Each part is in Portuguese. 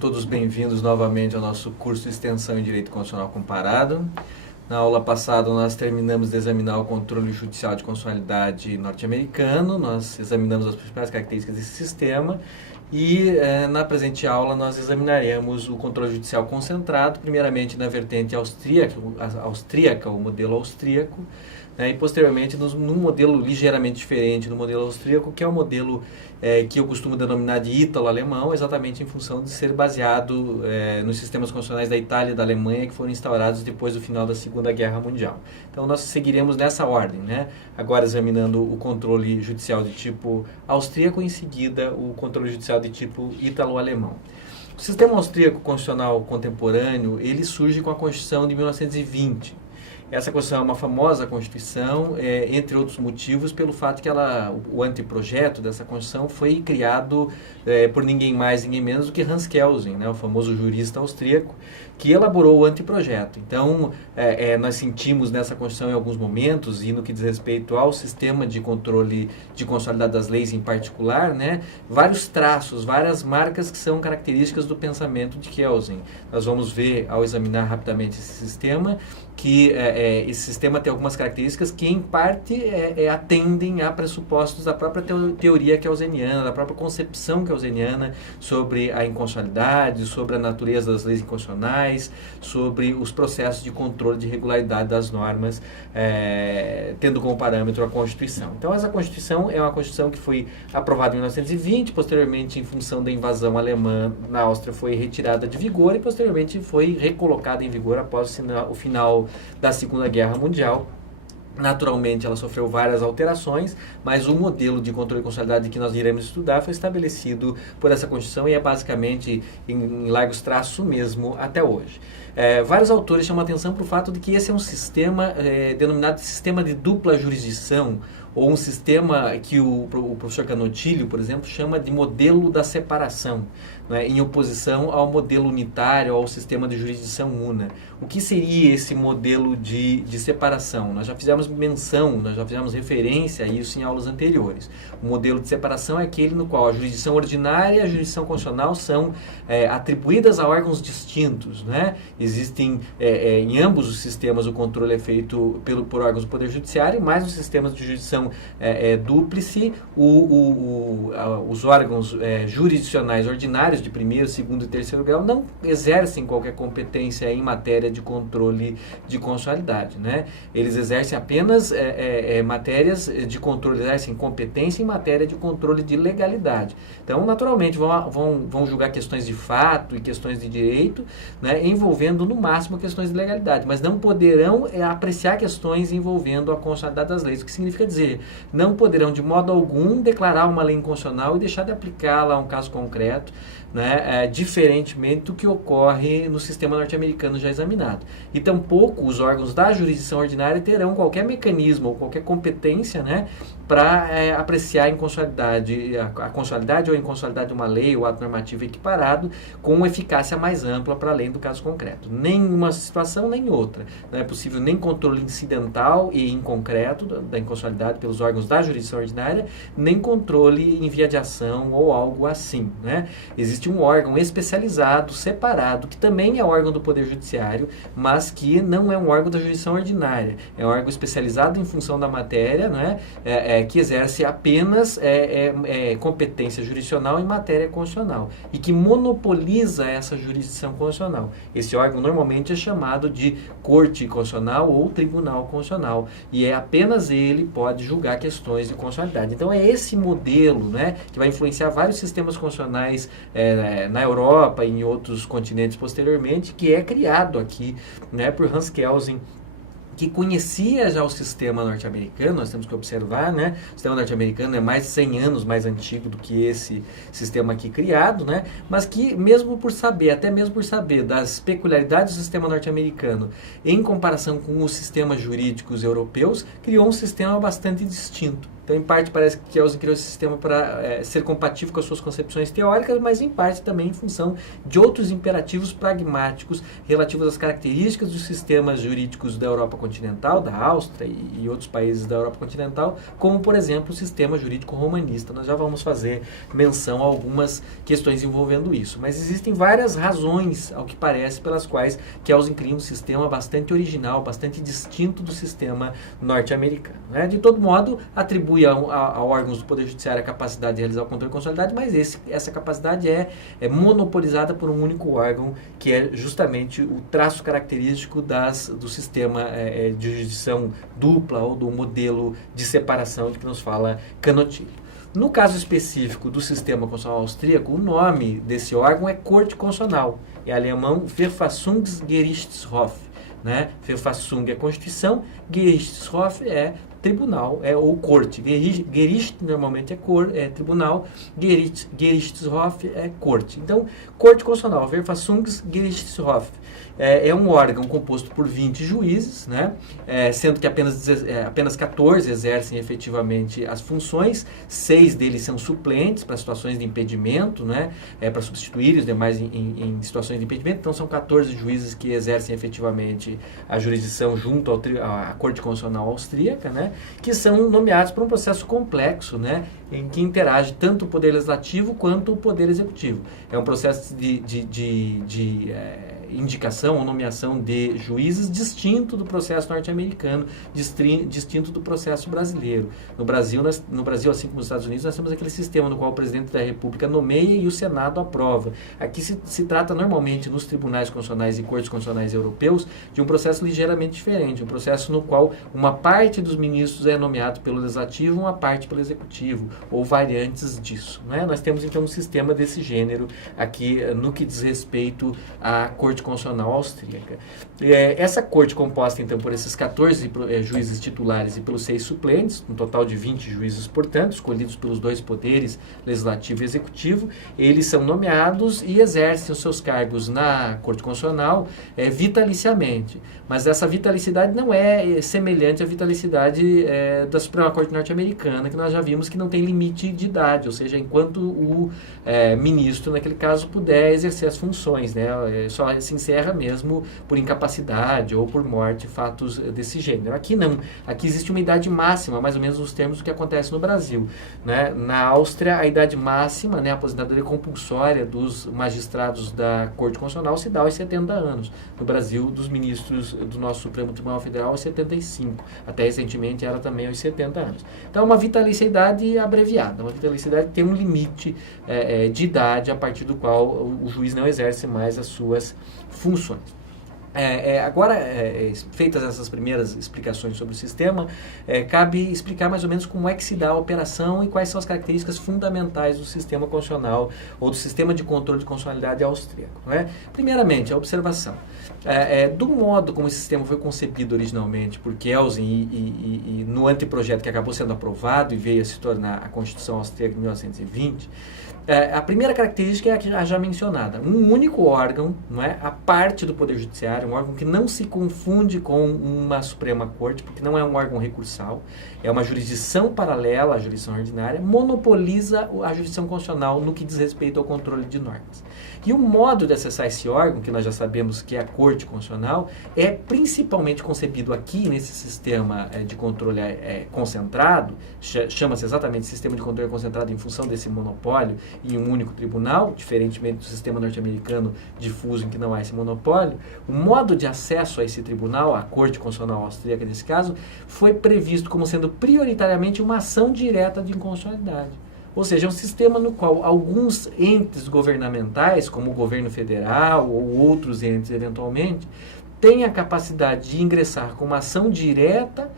todos bem-vindos novamente ao nosso curso de extensão em Direito Constitucional Comparado. Na aula passada nós terminamos de examinar o controle judicial de constitucionalidade norte-americano, nós examinamos as principais características desse sistema e na presente aula nós examinaremos o controle judicial concentrado, primeiramente na vertente austríaca, o modelo austríaco, e posteriormente num modelo ligeiramente diferente do modelo austríaco, que é o modelo que eu costumo denominar de ítalo-alemão, exatamente em função de ser baseado nos sistemas constitucionais da Itália e da Alemanha que foram instaurados depois do final da Segunda Guerra Mundial. Então nós seguiremos nessa ordem, agora examinando o controle judicial de tipo austríaco e em seguida o controle judicial de tipo ítalo-alemão. O sistema austríaco constitucional contemporâneo, ele surge com a Constituição de 1920. Essa Constituição é uma famosa Constituição, entre outros motivos, pelo fato que o anteprojeto dessa Constituição foi criado por ninguém mais, ninguém menos do que Hans Kelsen, o famoso jurista austríaco, que elaborou o anteprojeto. Então, nós sentimos nessa Constituição em alguns momentos, e no que diz respeito ao sistema de controle de constitucionalidade das leis em particular, vários traços, várias marcas que são características do pensamento de Kelsen. Nós vamos ver, ao examinar rapidamente esse sistema, que esse sistema tem algumas características que, em parte, atendem a pressupostos da própria teoria kelseniana, da própria concepção kelseniana sobre a inconstitucionalidade, sobre a natureza das leis inconstitucionais, sobre os processos de controle de regularidade das normas, tendo como parâmetro a Constituição. Então, essa Constituição é uma Constituição que foi aprovada em 1920, posteriormente, em função da invasão alemã na Áustria, foi retirada de vigor e, posteriormente, foi recolocada em vigor após o final da Segunda Guerra Mundial. Naturalmente, ela sofreu várias alterações, mas o modelo de controle de constitucionalidade que nós iremos estudar foi estabelecido por essa Constituição e é basicamente, em largos traços, o mesmo até hoje. Vários autores chamam a atenção para o fato de que esse é um sistema denominado sistema de dupla jurisdição, ou um sistema que o professor Canotilho, por exemplo, chama de modelo da separação, em oposição ao modelo unitário, ao sistema de jurisdição una. O que seria esse modelo de separação? Nós já fizemos menção, nós já fizemos referência a isso em aulas anteriores. O modelo de separação é aquele no qual a jurisdição ordinária e a jurisdição constitucional são atribuídas a órgãos distintos. Existem, em ambos os sistemas, o controle é feito por órgãos do Poder Judiciário, mas nos sistemas de jurisdição dúplice, os órgãos jurisdicionais ordinários de primeiro, segundo e terceiro grau não exercem qualquer competência em matéria de controle de constitucionalidade. Eles exercem apenas matérias de controle, exercem competência em matéria de controle de legalidade. Então, naturalmente, vão julgar questões de fato e questões de direito, envolvendo no máximo questões de legalidade, mas não poderão apreciar questões envolvendo a constitucionalidade das leis, o que significa dizer, não poderão de modo algum declarar uma lei inconstitucional e deixar de aplicá-la a um caso concreto, diferentemente do que ocorre no sistema norte-americano já examinado. E tampouco os órgãos da jurisdição ordinária terão qualquer mecanismo ou qualquer competência para apreciar a constitucionalidade ou a inconstitucionalidade de uma lei ou ato normativo equiparado com eficácia mais ampla para além do caso concreto. Nem uma situação, nem outra. Não é possível nem controle incidental e inconcreto da inconstitucionalidade pelos órgãos da jurisdição ordinária, nem controle em via de ação ou algo assim. Existe um órgão especializado, separado, que também é órgão do Poder Judiciário, mas que não é um órgão da jurisdição ordinária. É um órgão especializado em função da matéria, que exerce apenas competência jurisdicional em matéria constitucional e que monopoliza essa jurisdição constitucional. Esse órgão normalmente é chamado de Corte Constitucional ou Tribunal Constitucional e apenas ele pode julgar questões de constitucionalidade. Então é esse modelo que vai influenciar vários sistemas constitucionais na Europa e em outros continentes posteriormente, que é criado aqui por Hans Kelsen, que conhecia já o sistema norte-americano. Nós temos que observar, o sistema norte-americano é mais de 100 anos mais antigo do que esse sistema aqui criado, mas que até mesmo por saber das peculiaridades do sistema norte-americano em comparação com os sistemas jurídicos europeus, criou um sistema bastante distinto. Então, em parte, parece que Kelsen criou esse sistema para ser compatível com as suas concepções teóricas, mas em parte também em função de outros imperativos pragmáticos relativos às características dos sistemas jurídicos da Europa continental, da Áustria e outros países da Europa continental, como, por exemplo, o sistema jurídico romanista. Nós já vamos fazer menção a algumas questões envolvendo isso. Mas existem várias razões, ao que parece, pelas quais Kelsen cria um sistema bastante original, bastante distinto do sistema norte-americano. Né? De todo modo, atribui a órgãos do Poder Judiciário a capacidade de realizar o controle de constitucionalidade, mas essa capacidade é monopolizada por um único órgão, que é justamente o traço característico do sistema de jurisdição dupla ou do modelo de separação de que nos fala Canottillo. No caso específico do sistema constitucional austríaco, o nome desse órgão é Corte Constitucional, em alemão Verfassungsgerichtshof. Né? Verfassung é Constituição, Gerichtshof é tribunal, ou corte. Gericht normalmente é tribunal, Gerichtshof é corte. Então, Corte Constitucional, Verfassungsgerichtshof, é um órgão composto por 20 juízes, né? Sendo que apenas 14 exercem efetivamente as funções, 6 deles são suplentes para situações de impedimento, né? Para substituir os demais em situações de impedimento. Então, são 14 juízes que exercem efetivamente a jurisdição junto à Corte Constitucional Austríaca, né? Que são nomeados por um processo complexo, né? Em que interage tanto o Poder Legislativo quanto o Poder Executivo. É um processo de indicação ou nomeação de juízes distinto do processo norte-americano, distinto do processo brasileiro. No Brasil, assim como nos Estados Unidos, nós temos aquele sistema no qual o presidente da República nomeia e o Senado aprova. Aqui se trata normalmente, nos tribunais constitucionais e cortes constitucionais europeus, de um processo ligeiramente diferente, um processo no qual uma parte dos ministros é nomeado pelo Legislativo, uma parte pelo Executivo, ou variantes disso. Né? Nós temos então um sistema desse gênero aqui no que diz respeito à Corte Constitucional Austríaca. Essa corte, composta então por esses 14 juízes titulares e pelos 6 suplentes, um total de 20 juízes, portanto, escolhidos pelos 2 poderes, legislativo e executivo, eles são nomeados e exercem os seus cargos na Corte Constitucional vitaliciamente. Mas essa vitalicidade não é semelhante à vitalicidade da Suprema Corte Norte-Americana, que nós já vimos que não tem limite de idade, ou seja, enquanto o ministro, naquele caso, puder exercer as funções, né? Só se encerra mesmo por incapacidade ou por morte, fatos desse gênero. Aqui não. Aqui existe uma idade máxima, mais ou menos nos termos do que acontece no Brasil. Né? Na Áustria, a idade máxima, né, a aposentadoria compulsória dos magistrados da Corte Constitucional se dá aos 70 anos. No Brasil, dos ministros do nosso Supremo Tribunal Federal, aos 75. Até recentemente era também aos 70 anos. Então, é uma vitaliciedade abreviada, uma vitaliciedade que tem um limite de idade a partir do qual o juiz não exerce mais as suas funções. Agora, feitas essas primeiras explicações sobre o sistema, cabe explicar mais ou menos como é que se dá a operação e quais são as características fundamentais do sistema constitucional ou do sistema de controle de constitucionalidade austríaco. Né? Primeiramente, a observação. Do modo como esse sistema foi concebido originalmente por Kelsen e no anteprojeto que acabou sendo aprovado e veio a se tornar a Constituição Austríaca de 1920, a primeira característica é a já mencionada, um único órgão, não é, a parte do Poder Judiciário, um órgão que não se confunde com uma Suprema Corte, porque não é um órgão recursal, é uma jurisdição paralela à jurisdição ordinária, monopoliza a jurisdição constitucional no que diz respeito ao controle de normas. E o modo de acessar esse órgão, que nós já sabemos que é a Corte Constitucional, é principalmente concebido aqui nesse sistema de controle concentrado, chama-se exatamente sistema de controle concentrado em função desse monopólio em um único tribunal, diferentemente do sistema norte-americano difuso em que não há esse monopólio. O modo de acesso a esse tribunal, a Corte Constitucional Austríaca nesse caso, foi previsto como sendo prioritariamente uma ação direta de inconstitucionalidade. Ou seja, é um sistema no qual alguns entes governamentais, como o governo federal ou outros entes eventualmente, têm a capacidade de ingressar com uma ação direta,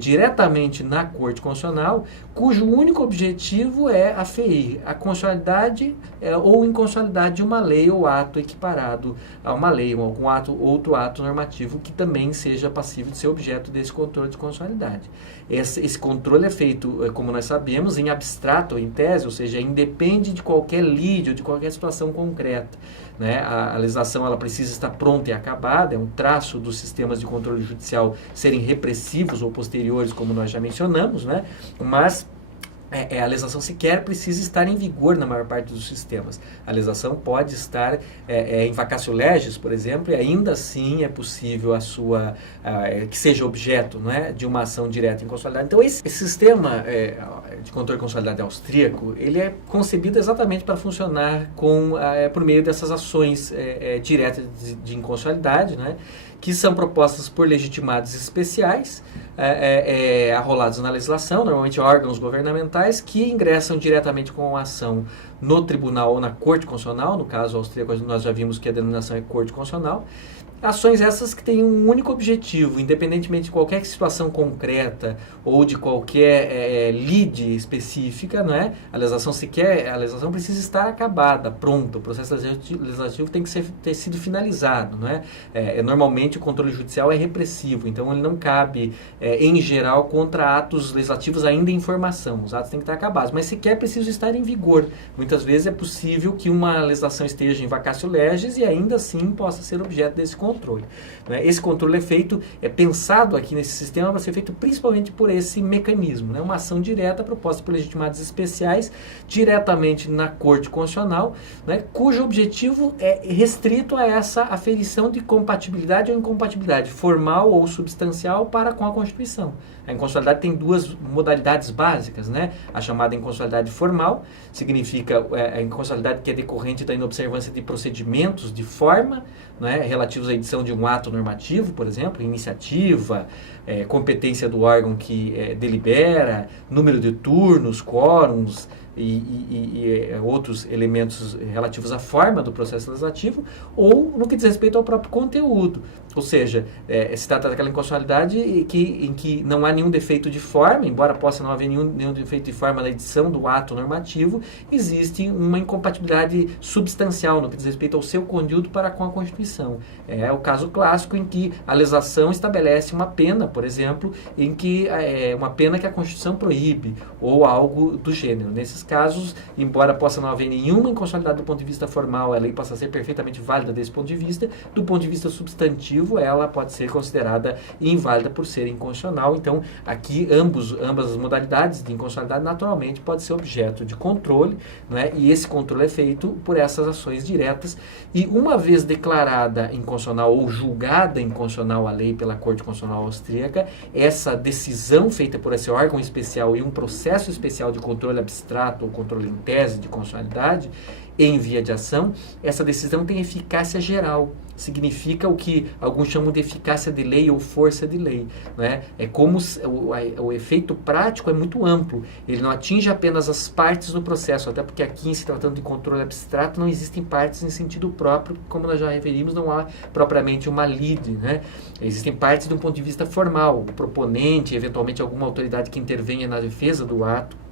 diretamente na Corte Constitucional, cujo único objetivo é aferir a constitucionalidade ou inconstitucionalidade de uma lei ou ato equiparado a uma lei ou algum outro ato normativo que também seja passível de ser objeto desse controle de constitucionalidade. Esse controle é feito, como nós sabemos, em abstrato ou em tese, ou seja, independe de qualquer lide ou de qualquer situação concreta. Né? A legislação ela precisa estar pronta e acabada, é um traço dos sistemas de controle judicial serem repressivos públicos ou posteriores, como nós já mencionamos, né? Mas a legislação sequer precisa estar em vigor na maior parte dos sistemas. A legislação pode estar em vacatio legis, por exemplo, e ainda assim é possível que seja objeto, não é, de uma ação direta em constitucionalidade. Então, esse sistema de controle de constitucionalidade austríaco, ele é concebido exatamente para funcionar por meio dessas ações diretas de inconstitucionalidade, né, que são propostas por legitimados especiais, arrolados na legislação, normalmente órgãos governamentais, que ingressam diretamente com a ação no tribunal ou na Corte Constitucional. No caso austríaco, nós já vimos que a denominação é Corte Constitucional. Ações essas que têm um único objetivo, independentemente de qualquer situação concreta ou de qualquer lide específica, não é? A legislação precisa estar acabada, pronta. O processo legislativo tem que ter sido finalizado, não é? Normalmente o controle judicial é repressivo, então ele não cabe, em geral, contra atos legislativos ainda em formação. Os atos têm que estar acabados, mas sequer precisam estar em vigor. Muitas vezes é possível que uma legislação esteja em vacatio legis e ainda assim possa ser objeto desse controle. Esse controle é pensado aqui nesse sistema para ser feito principalmente por esse mecanismo, né? Uma ação direta proposta por legitimados especiais diretamente na Corte Constitucional, né? Cujo objetivo é restrito a essa aferição de compatibilidade ou incompatibilidade formal ou substancial para com a Constituição. A inconstitucionalidade tem duas modalidades básicas, né? A chamada inconstitucionalidade formal, significa a inconstitucionalidade que é decorrente da inobservância de procedimentos de forma, né, relativos à edição de um ato normativo, por exemplo, iniciativa, competência do órgão que delibera, número de turnos, quórums e outros elementos relativos à forma do processo legislativo, ou no que diz respeito ao próprio conteúdo. Ou seja, se trata daquela inconstitucionalidade em que não há nenhum defeito de forma, embora possa não haver nenhum defeito de forma na edição do ato normativo, existe uma incompatibilidade substancial no que diz respeito ao seu conteúdo para com a Constituição. É o caso clássico em que a legislação estabelece uma pena, por exemplo, uma pena que a Constituição proíbe, ou algo do gênero. Nesses casos, embora possa não haver nenhuma inconstitucionalidade do ponto de vista formal, a lei possa ser perfeitamente válida desse ponto de vista, do ponto de vista substantivo, ela pode ser considerada inválida por ser inconstitucional. Então, aqui, ambas as modalidades de inconstitucionalidade, naturalmente, pode ser objeto de controle, né? E esse controle é feito por essas ações diretas. E uma vez declarada inconstitucional ou julgada inconstitucional a lei pela Corte Constitucional Austríaca, essa decisão feita por esse órgão especial e um processo especial de controle abstrato ou controle em tese de constitucionalidade, em via de ação, essa decisão tem eficácia geral. Significa o que alguns chamam de eficácia de lei ou força de lei, né? É como o efeito prático é muito amplo. Ele não atinge apenas as partes do processo, até porque aqui, se tratando de controle abstrato, não existem partes em sentido próprio, como nós já referimos, não há propriamente uma lide, né? Existem partes de um ponto de vista formal, o proponente, eventualmente alguma autoridade que intervenha na defesa do ato,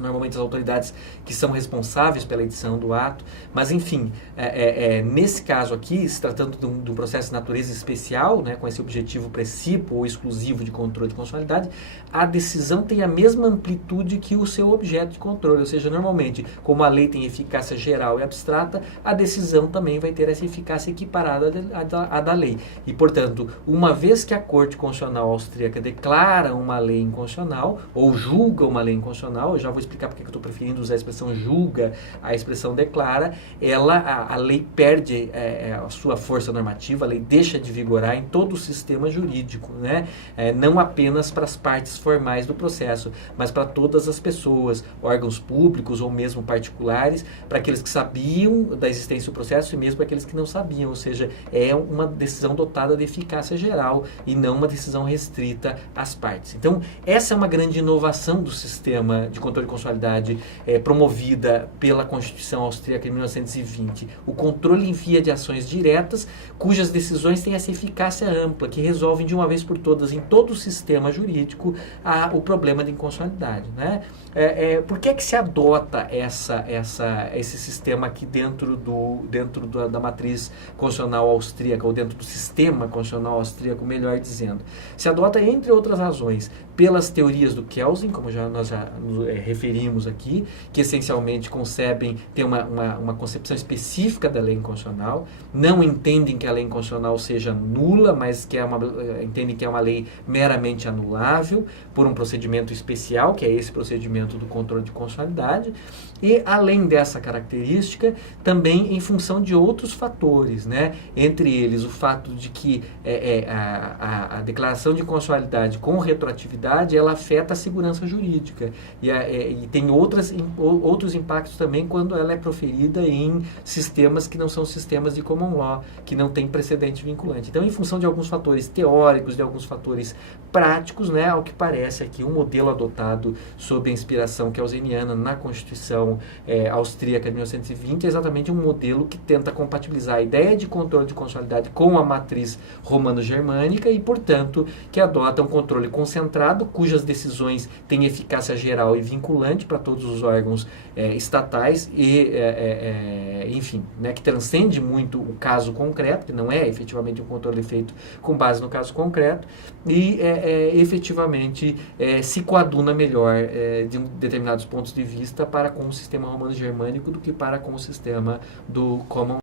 normalmente as autoridades que são responsáveis pela edição do ato, mas enfim, nesse caso aqui, se tratando de um processo de natureza especial, né, com esse objetivo precípio ou exclusivo de controle de constitucionalidade, a decisão tem a mesma amplitude que o seu objeto de controle, ou seja, normalmente, como a lei tem eficácia geral e abstrata, a decisão também vai ter essa eficácia equiparada à da lei. E, portanto, uma vez que a Corte Constitucional Austríaca declara uma lei inconstitucional, ou julga uma lei inconstitucional, eu já vou explicar porque eu estou preferindo usar a expressão julga, a expressão declara, a lei perde a sua força normativa, a lei deixa de vigorar em todo o sistema jurídico, né? Não apenas para as partes formais do processo, mas para todas as pessoas, órgãos públicos ou mesmo particulares, para aqueles que sabiam da existência do processo e mesmo para aqueles que não sabiam, ou seja, é uma decisão dotada de eficácia geral e não uma decisão restrita às partes. Então, essa é uma grande inovação do sistema de controle de constitucionalidade promovida pela Constituição Austríaca em 1920. O controle em via de ações diretas, cujas decisões têm essa eficácia ampla, que resolvem de uma vez por todas em todo o sistema jurídico o problema de inconstitucionalidade, né? Por que é que se adota esse sistema aqui dentro da matriz constitucional austríaca, ou dentro do sistema constitucional austríaco, melhor dizendo? Se adota, entre outras razões, pelas teorias do Kelsen, como nós já referimos aqui, que essencialmente têm uma concepção específica da lei inconstitucional, não entendem que a lei inconstitucional seja nula, mas entendem que é uma lei meramente anulável por um procedimento especial, que é esse procedimento do controle de constitucionalidade, e além dessa característica, também em função de outros fatores, né? Entre eles o fato de que a declaração de constitucionalidade com retroatividade, ela afeta a segurança jurídica e tem outros impactos também quando ela é proferida em sistemas que não são sistemas de common law, que não tem precedente vinculante. Então, em função de alguns fatores teóricos, de alguns fatores práticos, né, ao que parece aqui, o modelo adotado sob a inspiração kelseniana na Constituição austríaca de 1920 é exatamente um modelo que tenta compatibilizar a ideia de controle de constitucionalidade com a matriz romano-germânica e, portanto, que adota um controle concentrado, cujas decisões têm eficácia geral e vinculante para todos os órgãos estatais e, enfim, né, que transcende muito o caso concreto, que não é efetivamente um controle feito com base no caso concreto, e efetivamente se coaduna melhor de determinados pontos de vista para com o sistema romano-germânico do que para com o sistema do common